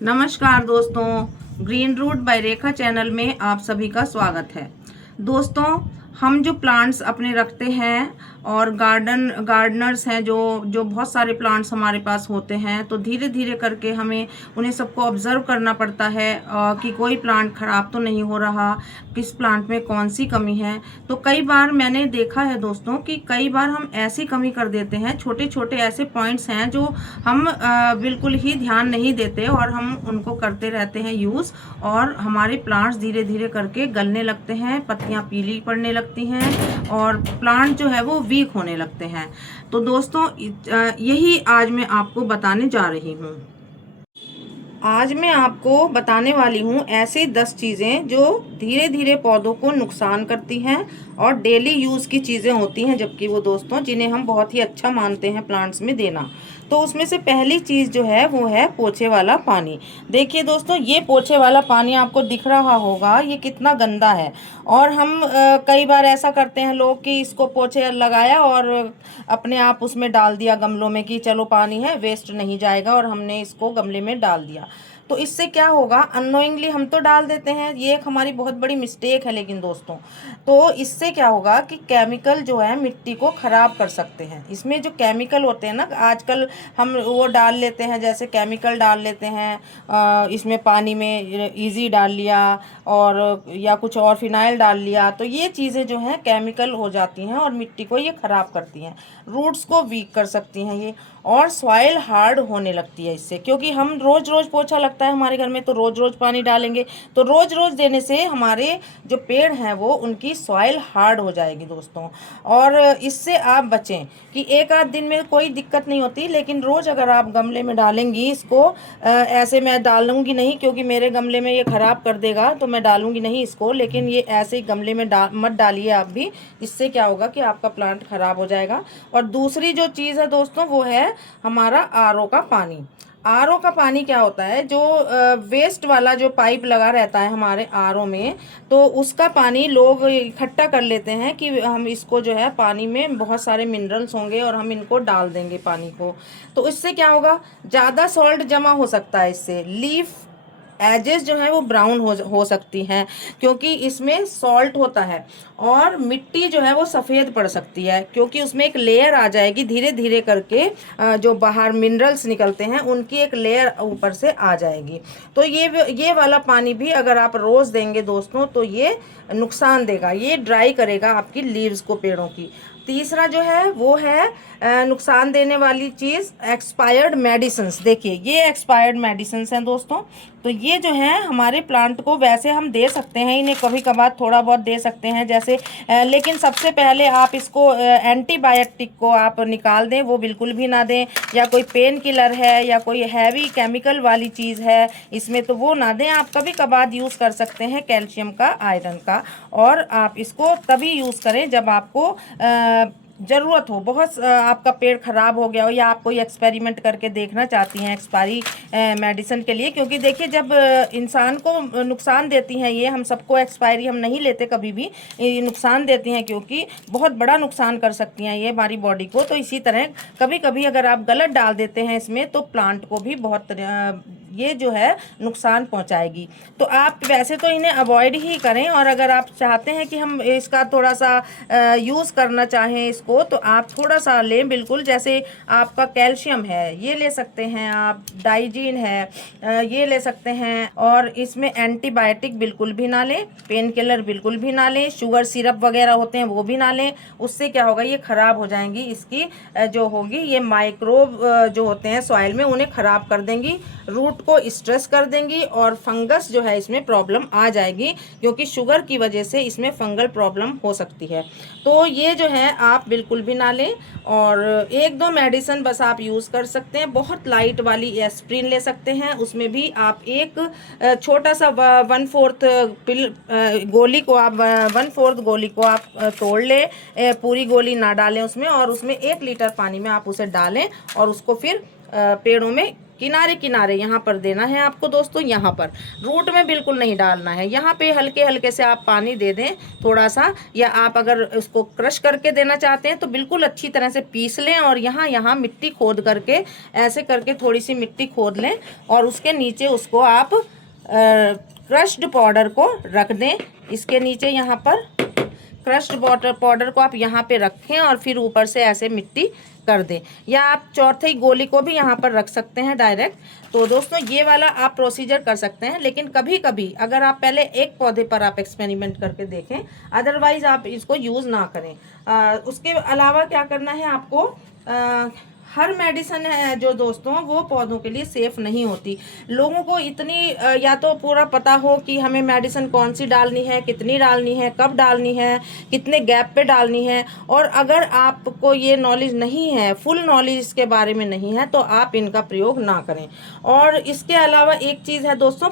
नमस्कार दोस्तों, green root bye रेखा channel में आप सभी का स्वागत है। दोस्तों, हम जो प्लांट्स अपने रखते हैं और गार्डनर्स हैं जो बहुत सारे प्लांट्स हमारे पास होते हैं, तो धीरे धीरे करके हमें उन्हें सबको ऑब्जर्व करना पड़ता है कि कोई प्लांट ख़राब तो नहीं हो रहा, किस प्लांट में कौन सी कमी है। तो कई बार मैंने देखा है दोस्तों कि कई बार हम ऐसी कमी कर देते हैं, छोटे छोटे ऐसे पॉइंट्स हैं जो हम बिल्कुल ही ध्यान नहीं देते और हम उनको करते रहते हैं यूज़, और हमारे प्लांट्स धीरे धीरे करके गलने लगते हैं, पत्तियां पीली पड़ने लगती हैं और प्लांट जो है वो वीक होने लगते हैं। तो दोस्तों, यही आज मैं आपको बताने जा रही हूँ। आज मैं आपको बताने वाली हूँ ऐसी 10 चीज़ें जो धीरे धीरे पौधों को नुकसान करती हैं और डेली यूज़ की चीज़ें होती हैं, जबकि वो दोस्तों जिन्हें हम बहुत ही अच्छा मानते हैं प्लांट्स में देना। तो उसमें से पहली चीज़ जो है वो है पोछे वाला पानी। देखिए दोस्तों, ये पोछे वाला पानी आपको दिख रहा होगा, ये कितना गंदा है। और हम कई बार ऐसा करते हैं लोग कि इसको पोछे लगाया और अपने आप उसमें डाल दिया गमलों में कि चलो पानी है, वेस्ट नहीं जाएगा, और हमने इसको गमले में डाल दिया। तो इससे क्या होगा, अननोइंगली हम तो डाल देते हैं, ये एक हमारी बहुत बड़ी मिस्टेक है। लेकिन दोस्तों, तो इससे क्या होगा कि केमिकल जो है मिट्टी को ख़राब कर सकते हैं। इसमें जो केमिकल होते हैं ना, आजकल हम वो डाल लेते हैं, जैसे केमिकल डाल लेते हैं इसमें पानी में इजी डाल लिया और या कुछ और फिनाइल डाल लिया, तो ये चीज़ें जो हैं केमिकल हो जाती हैं और मिट्टी को ये ख़राब करती हैं, रूट्स को वीक कर सकती हैं ये, और सॉइल हार्ड होने लगती है इससे। क्योंकि हम रोज़ रोज़ पोछा लगता है हमारे घर में, तो रोज़ रोज़ पानी डालेंगे, तो रोज़ रोज़ देने से हमारे जो पेड़ हैं वो उनकी सॉइल हार्ड हो जाएगी दोस्तों। और इससे आप बचें कि एक आध दिन में कोई दिक्कत नहीं होती, लेकिन रोज़ अगर आप गमले में डालेंगी इसको, ऐसे मैं डालूंगी नहीं क्योंकि मेरे गमले में ये ख़राब कर देगा, तो मैं डालूंगी नहीं इसको, लेकिन ये ऐसे ही गमले में मत डालिए आप भी। इससे क्या होगा कि आपका प्लांट ख़राब हो जाएगा। और दूसरी जो चीज़ है दोस्तों वो है हमारा आरओ का पानी। आरओ का पानी क्या होता है, जो वेस्ट वाला जो पाइप लगा रहता है हमारे आरओ में, तो उसका पानी लोग इकट्ठा कर लेते हैं कि हम इसको जो है पानी में बहुत सारे मिनरल्स होंगे और हम इनको डाल देंगे पानी को। तो इससे क्या होगा, ज़्यादा सॉल्ट जमा हो सकता है, इससे लीफ एजेस जो है वो ब्राउन हो सकती हैं क्योंकि इसमें सॉल्ट होता है, और मिट्टी जो है वो सफ़ेद पड़ सकती है क्योंकि उसमें एक लेयर आ जाएगी धीरे धीरे करके, जो बाहर मिनरल्स निकलते हैं उनकी एक लेयर ऊपर से आ जाएगी। तो ये वाला पानी भी अगर आप रोज़ देंगे दोस्तों तो ये नुकसान देगा, ये ड्राई करेगा आपकी लीव्स को, पेड़ों की। तीसरा जो है वो है नुकसान देने वाली चीज़, एक्सपायर्ड मेडिसिन्स। देखिए, ये एक्सपायर्ड मेडिसिन्स हैं दोस्तों, तो ये जो है हमारे प्लांट को वैसे हम दे सकते हैं, इन्हें कभी कभार थोड़ा बहुत दे सकते हैं जैसे, लेकिन सबसे पहले आप इसको एंटीबायोटिक को आप निकाल दें, वो बिल्कुल भी ना दें, या कोई पेन किलर है या कोई हैवी केमिकल वाली चीज़ है इसमें तो वो ना दें। आप कभी कभार यूज़ कर सकते हैं कैल्शियम का, आयरन का, और आप इसको तभी यूज़ करें जब आपको ज़रूरत हो, बहुत आपका पेड़ ख़राब हो गया हो या आप कोई एक्सपेरिमेंट करके देखना चाहती हैं एक्सपायरी मेडिसिन के लिए। क्योंकि देखिए, जब इंसान को नुकसान देती हैं ये, हम सबको एक्सपायरी हम नहीं लेते कभी भी, ये नुकसान देती हैं क्योंकि बहुत बड़ा नुकसान कर सकती हैं ये हमारी बॉडी को। तो इसी तरह कभी कभी अगर आप गलत डाल देते हैं इसमें तो प्लांट को भी बहुत ये जो है नुकसान पहुंचाएगी। तो आप वैसे तो इन्हें अवॉइड ही करें, और अगर आप चाहते हैं कि हम इसका थोड़ा सा यूज़ करना चाहें इसको, तो आप थोड़ा सा लें, बिल्कुल जैसे आपका कैल्शियम है ये ले सकते हैं आप, डाइजीन है ये ले सकते हैं, और इसमें एंटीबायोटिक बिल्कुल भी ना लें, पेन किलर बिल्कुल भी ना लें, शुगर सिरप वगैरह होते हैं वो भी ना लें। उससे क्या होगा, ये ख़राब हो जाएंगी, इसकी जो होगी ये माइक्रोब जो होते हैं सॉइल में उन्हें ख़राब कर देंगी, रूट को स्ट्रेस कर देंगी, और फंगस जो है इसमें प्रॉब्लम आ जाएगी क्योंकि शुगर की वजह से इसमें फंगल प्रॉब्लम हो सकती है। तो ये जो है आप बिल्कुल भी ना लें, और एक दो मेडिसिन बस आप यूज़ कर सकते हैं। बहुत लाइट वाली एस्प्रिन ले सकते हैं, उसमें भी आप एक छोटा सा 1/4 पिल गोली को आप 1/4 गोली को आप तोड़ लें, पूरी गोली ना डालें उसमें, और उसमें 1 लीटर पानी में आप उसे डालें और उसको फिर पेड़ों में किनारे किनारे यहाँ पर देना है आपको दोस्तों, यहाँ पर रूट में बिल्कुल नहीं डालना है। यहाँ पे हल्के हल्के से आप पानी दे दें थोड़ा सा, या आप अगर इसको क्रश करके देना चाहते हैं तो बिल्कुल अच्छी तरह से पीस लें और यहाँ मिट्टी खोद करके ऐसे करके थोड़ी सी मिट्टी खोद लें और उसके नीचे उसको आप क्रश्ड पाउडर को रख दें। इसके नीचे यहाँ पर क्रश्ड पाउडर को आप यहाँ पे रखें और फिर ऊपर से ऐसे मिट्टी कर दें, या आप चौथी गोली को भी यहाँ पर रख सकते हैं डायरेक्ट। तो दोस्तों ये वाला आप प्रोसीजर कर सकते हैं, लेकिन कभी कभी अगर आप पहले एक पौधे पर आप एक्सपेरिमेंट करके देखें, अदरवाइज आप इसको यूज़ ना करें। उसके अलावा क्या करना है आपको, हर मेडिसिन है जो दोस्तों वो पौधों के लिए सेफ़ नहीं होती। लोगों को इतनी या तो पूरा पता हो कि हमें मेडिसिन कौन सी डालनी है, कितनी डालनी है, कब डालनी है, कितने गैप पे डालनी है, और अगर आपको ये नॉलेज नहीं है, फुल नॉलेज इसके बारे में नहीं है, तो आप इनका प्रयोग ना करें। और इसके अलावा एक चीज़ है दोस्तों,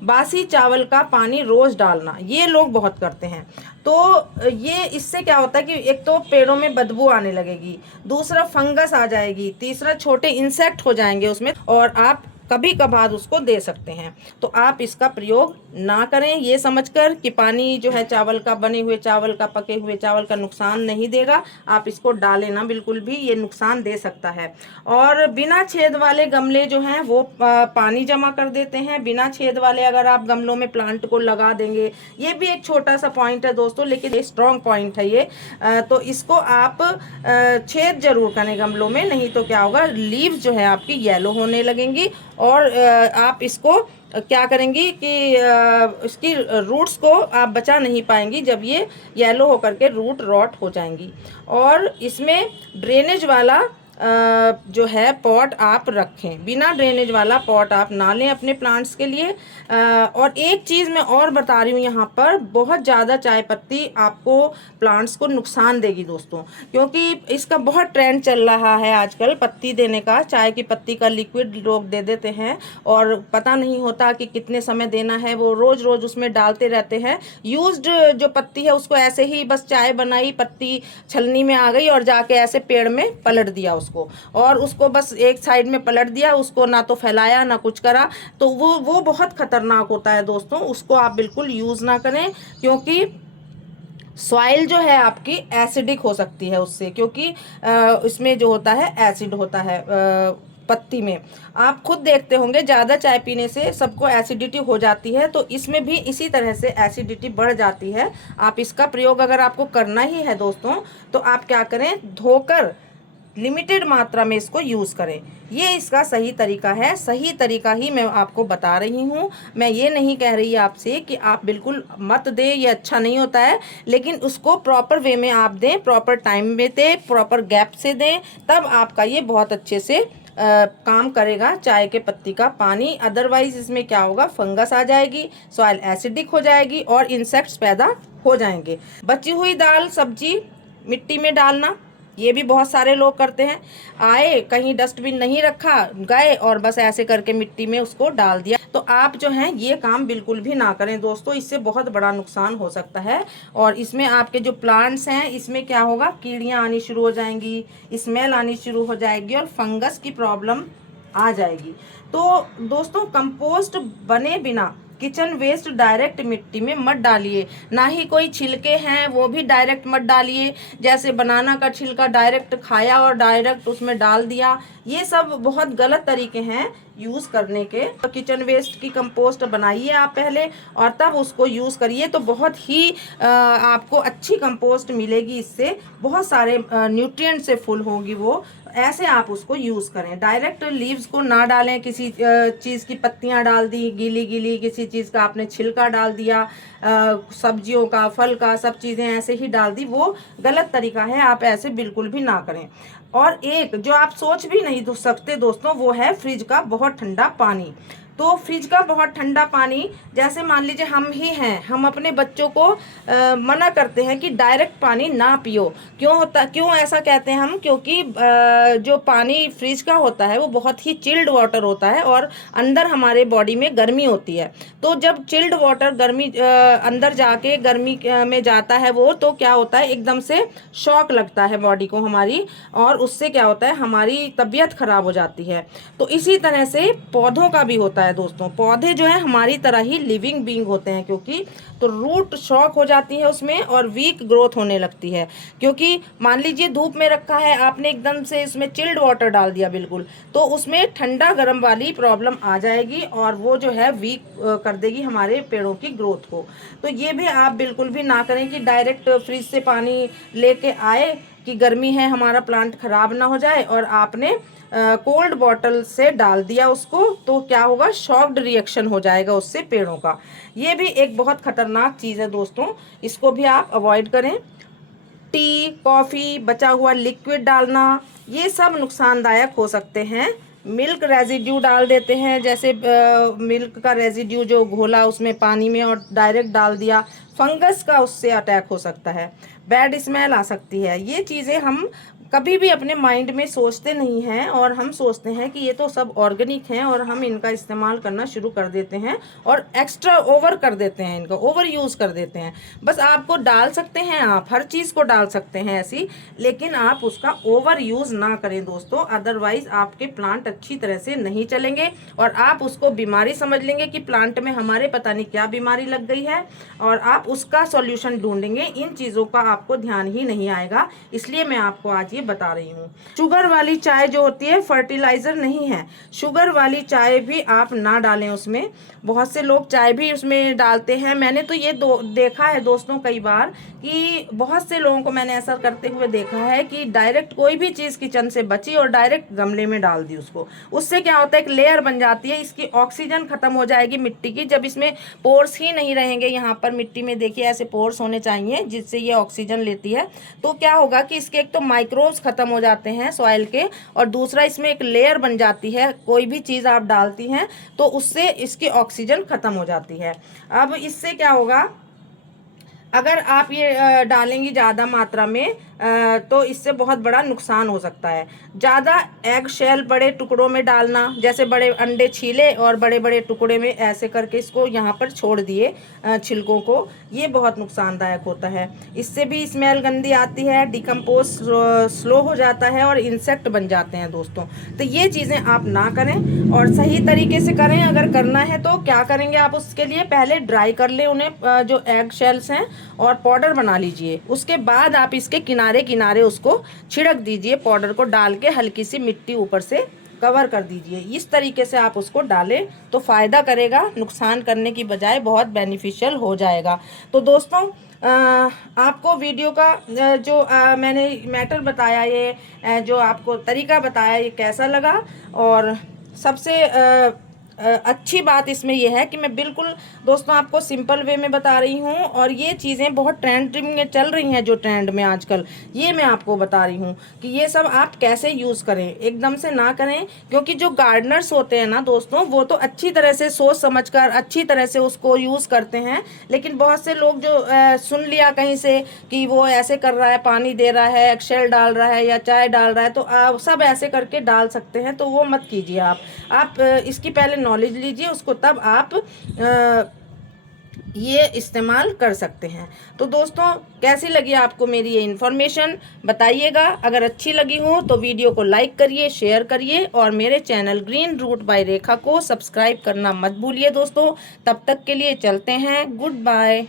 बासी चावल का पानी रोज़ डालना, ये लोग बहुत करते हैं। तो ये इससे क्या होता है कि एक तो पेड़ों में बदबू आने लगेगी, दूसरा फंगस आ जाएगी, तीसरा छोटे इंसेक्ट हो जाएंगे उसमें, और आप कभी कभार उसको दे सकते हैं। तो आप इसका प्रयोग ना करें, ये समझकर कि पानी जो है चावल का, बने हुए चावल का, पके हुए चावल का नुकसान नहीं देगा, आप इसको डालें ना बिल्कुल भी, ये नुकसान दे सकता है। और बिना छेद वाले गमले जो हैं वो पानी जमा कर देते हैं। बिना छेद वाले अगर आप गमलों में प्लांट को लगा देंगे, ये भी एक छोटा सा पॉइंट है दोस्तों, लेकिन ये स्ट्रॉन्ग पॉइंट है ये। तो इसको आप छेद जरूर करें गमलों में, नहीं तो क्या होगा, लीव्स जो है आपकी येलो होने लगेंगी और आप इसको क्या करेंगी कि इसकी रूट्स को आप बचा नहीं पाएंगी जब ये येलो होकर के रूट रॉट हो जाएंगी। और इसमें ड्रेनेज वाला जो है पॉट आप रखें, बिना ड्रेनेज वाला पॉट आप ना लें अपने प्लांट्स के लिए। और एक चीज़ मैं और बता रही हूँ यहाँ पर, बहुत ज़्यादा चाय पत्ती आपको प्लांट्स को नुकसान देगी दोस्तों, क्योंकि इसका बहुत ट्रेंड चल रहा है आजकल पत्ती देने का। चाय की पत्ती का लिक्विड लोग दे देते हैं और पता नहीं होता कि कितने समय देना है, वो रोज़ रोज़ उसमें डालते रहते हैं। यूज्ड जो पत्ती है उसको ऐसे ही बस चाय बनाई, पत्ती छलनी में आ गई और जाके ऐसे पेड़ में पलट दिया उसको, और उसको बस एक साइड में पलट दिया, उसको ना तो फैलाया ना कुछ करा। तो वो बहुत खतरनाक होता है दोस्तों, उसको आप बिल्कुल यूज़ ना करें, क्योंकि सॉइल जो है आपकी एसिडिक हो सकती है उससे, क्योंकि इसमें जो होता है एसिड होता है पत्ती में। आप खुद देखते होंगे ज़्यादा चाय पीने से सबको एसिडिटी हो जाती है, तो इसमें भी इसी तरह से एसिडिटी बढ़ जाती है। आप इसका प्रयोग अगर आपको करना ही है दोस्तों, तो आप क्या करें, धोकर लिमिटेड मात्रा में इसको यूज़ करें। ये इसका सही तरीका है, सही तरीका ही मैं आपको बता रही हूँ। मैं ये नहीं कह रही आपसे कि आप बिल्कुल मत दें, ये अच्छा नहीं होता है, लेकिन उसको प्रॉपर वे में आप दें, प्रॉपर टाइम में दें, प्रॉपर गैप से दें, तब आपका ये बहुत अच्छे से काम करेगा चाय के पत्ती का पानी। अदरवाइज इसमें क्या होगा, फंगस आ जाएगी, सॉइल एसिडिक हो जाएगी और इंसेक्ट्स पैदा हो जाएंगे। बची हुई दाल सब्जी मिट्टी में डालना, ये भी बहुत सारे लोग करते हैं। आए, कहीं डस्टबिन नहीं रखा, गए और बस ऐसे करके मिट्टी में उसको डाल दिया। तो आप जो हैं ये काम बिल्कुल भी ना करें दोस्तों, इससे बहुत बड़ा नुकसान हो सकता है। और इसमें आपके जो प्लांट्स हैं इसमें क्या होगा, कीड़ियाँ आनी शुरू हो जाएंगी, स्मेल आनी शुरू हो जाएगी और फंगस की प्रॉब्लम आ जाएगी। तो दोस्तों कंपोस्ट बने बिना किचन वेस्ट डायरेक्ट मिट्टी में मत डालिए, ना ही कोई छिलके हैं वो भी डायरेक्ट मत डालिए। जैसे बनाना का छिलका डायरेक्ट खाया और डायरेक्ट उसमें डाल दिया, ये सब बहुत गलत तरीके हैं यूज़ करने के। तो किचन वेस्ट की कंपोस्ट बनाइए आप पहले और तब उसको यूज़ करिए, तो बहुत ही आपको अच्छी कंपोस्ट मिलेगी। इससे बहुत सारे न्यूट्रिएंट से फुल होगी वो। ऐसे आप उसको यूज़ करें, डायरेक्ट लीव्स को ना डालें। किसी चीज़ की पत्तियां डाल दी गीली गीली, किसी चीज़ का आपने छिलका डाल दिया, सब्जियों का, फल का, सब चीज़ें ऐसे ही डाल दी, वो गलत तरीका है। आप ऐसे बिल्कुल भी ना करें। और एक जो आप सोच भी नहीं सकते दोस्तों, वो है फ्रिज का बहुत ठंडा पानी। तो फ्रिज का बहुत ठंडा पानी, जैसे मान लीजिए हम ही हैं, हम अपने बच्चों को मना करते हैं कि डायरेक्ट पानी ना पियो। क्यों ऐसा कहते हैं हम? क्योंकि जो पानी फ्रिज का होता है वो बहुत ही चिल्ड वाटर होता है और अंदर हमारे बॉडी में गर्मी होती है। तो जब चिल्ड वाटर गर्मी अंदर जाके गर्मी में जाता है वो, तो क्या होता है, एकदम से शॉक लगता है बॉडी को हमारी, और उससे क्या होता है, हमारी तबीयत खराब हो जाती है। तो इसी तरह से पौधों का भी होता है दोस्तों। पौधे जो है हमारी तरह ही लिविंग बीइंग होते हैं, क्योंकि तो रूट शॉक हो जाती है उसमें और वीक ग्रोथ होने लगती है। क्योंकि मान लीजिए धूप में रखा है आपने, एकदम से इसमें चिल्ड वाटर डाल दिया बिल्कुल, तो उसमें ठंडा गर्म वाली प्रॉब्लम आ जाएगी और वो जो है वीक कर देगी हमारे पेड़ों की ग्रोथ को। तो ये भी आप बिल्कुल भी ना करें कि डायरेक्ट फ्रिज से पानी लेके आए कि गर्मी है, हमारा प्लांट खराब ना हो जाए, और आपने कोल्ड बॉटल से डाल दिया उसको, तो क्या होगा, शॉक्ड रिएक्शन हो जाएगा उससे पेड़ों का। ये भी एक बहुत खतरनाक चीज़ है दोस्तों, इसको भी आप अवॉइड करें। टी, कॉफ़ी, बचा हुआ लिक्विड डालना, ये सब नुकसानदायक हो सकते हैं। मिल्क रेजिड्यू डाल देते हैं, जैसे मिल्क का रेजिड्यू जो घोला उसमें पानी में और डायरेक्ट डाल दिया, फंगस का उससे अटैक हो सकता है, बैड स्मेल आ सकती है। ये चीज़ें हम कभी भी अपने माइंड में सोचते नहीं हैं, और हम सोचते हैं कि ये तो सब ऑर्गेनिक हैं और हम इनका इस्तेमाल करना शुरू कर देते हैं और एक्स्ट्रा ओवर कर देते हैं, इनका ओवर यूज़ कर देते हैं। बस आपको डाल सकते हैं, आप हर चीज़ को डाल सकते हैं ऐसी, लेकिन आप उसका ओवर यूज़ ना करें दोस्तों, अदरवाइज आपके प्लांट अच्छी तरह से नहीं चलेंगे और आप उसको बीमारी समझ लेंगे कि प्लांट में हमारे पता नहीं क्या बीमारी लग गई है, और आप उसका सॉल्यूशन ढूंढेंगे। इन चीज़ों का आपको ध्यान ही नहीं आएगा, इसलिए मैं आपको आज ये बता रही हूँ। शुगर वाली चाय जो होती है फर्टिलाइजर नहीं है, शुगर वाली चाय भी आप ना डालें उसमें। बहुत से लोग चाय भी उसमें डालते हैं, मैंने तो ये देखा है दोस्तों कई बार कि बहुत से लोगों को मैंने ऐसा करते हुए देखा है कि डायरेक्ट कोई भी चीज़ किचन से बची और डायरेक्ट गमले में डाल दी उसको। उससे क्या होता है, एक लेयर बन जाती है, इसकी ऑक्सीजन खत्म हो जाएगी मिट्टी की। जब इसमें पोर्स ही नहीं रहेंगे, यहाँ पर मिट्टी में देखिए ऐसे पोर्स होने चाहिए जिससे ये ऑक्सीजन लेती है, तो क्या होगा कि इसके एक तो माइक्रोब्स खत्म हो जाते हैं सॉइल के, और दूसरा इसमें एक लेयर बन जाती है। कोई भी चीज़ आप डालती हैं तो उससे इसकी ऑक्सीजन खत्म हो जाती है। अब इससे क्या होगा, अगर आप ये डालेंगी ज़्यादा मात्रा में तो इससे बहुत बड़ा नुकसान हो सकता है। ज़्यादा एग शेल बड़े टुकड़ों में डालना, जैसे बड़े अंडे छीले और बड़े बड़े टुकड़े में ऐसे करके इसको यहाँ पर छोड़ दिए छिलकों को, ये बहुत नुकसानदायक होता है। इससे भी स्मेल गंदी आती है, डिकम्पोज स्लो हो जाता है और इंसेक्ट बन जाते हैं दोस्तों। तो ये चीज़ें आप ना करें और सही तरीके से करें। अगर करना है तो क्या करेंगे आप, उसके लिए पहले ड्राई कर लें उन्हें, जो एग शेल्स हैं, और पाउडर बना लीजिए। उसके बाद आप इसके किनारे किनारे उसको छिड़क दीजिए, पाउडर को डाल के हल्की सी मिट्टी ऊपर से कवर कर दीजिए। इस तरीके से आप उसको डालें तो फ़ायदा करेगा, नुकसान करने की बजाय बहुत बेनिफिशियल हो जाएगा। तो दोस्तों आपको वीडियो का जो मैंने मैटर बताया, ये जो आपको तरीका बताया, ये कैसा लगा? और सबसे अच्छी बात इसमें यह है कि मैं बिल्कुल दोस्तों आपको सिंपल वे में बता रही हूँ, और ये चीज़ें बहुत ट्रेंडिंग में चल रही हैं, जो ट्रेंड में आजकल, ये मैं आपको बता रही हूँ कि ये सब आप कैसे यूज़ करें। एकदम से ना करें, क्योंकि जो गार्डनर्स होते हैं ना दोस्तों, वो तो अच्छी तरह से सोच समझकर अच्छी तरह से उसको यूज़ करते हैं, लेकिन बहुत से लोग जो सुन लिया कहीं से कि वो ऐसे कर रहा है, पानी दे रहा है, एक्सेल डाल रहा है या चाय डाल रहा है, तो आप सब ऐसे करके डाल सकते हैं, तो वो मत कीजिए। आप इसकी पहले नॉलेज लीजिए, उसको तब आप ये इस्तेमाल कर सकते हैं। तो दोस्तों कैसी लगी आपको मेरी ये इन्फॉर्मेशन, बताइएगा। अगर अच्छी लगी हो तो वीडियो को लाइक करिए, शेयर करिए, और मेरे चैनल ग्रीन रूट बाय रेखा को सब्सक्राइब करना मत भूलिए दोस्तों। तब तक के लिए चलते हैं, गुड बाय।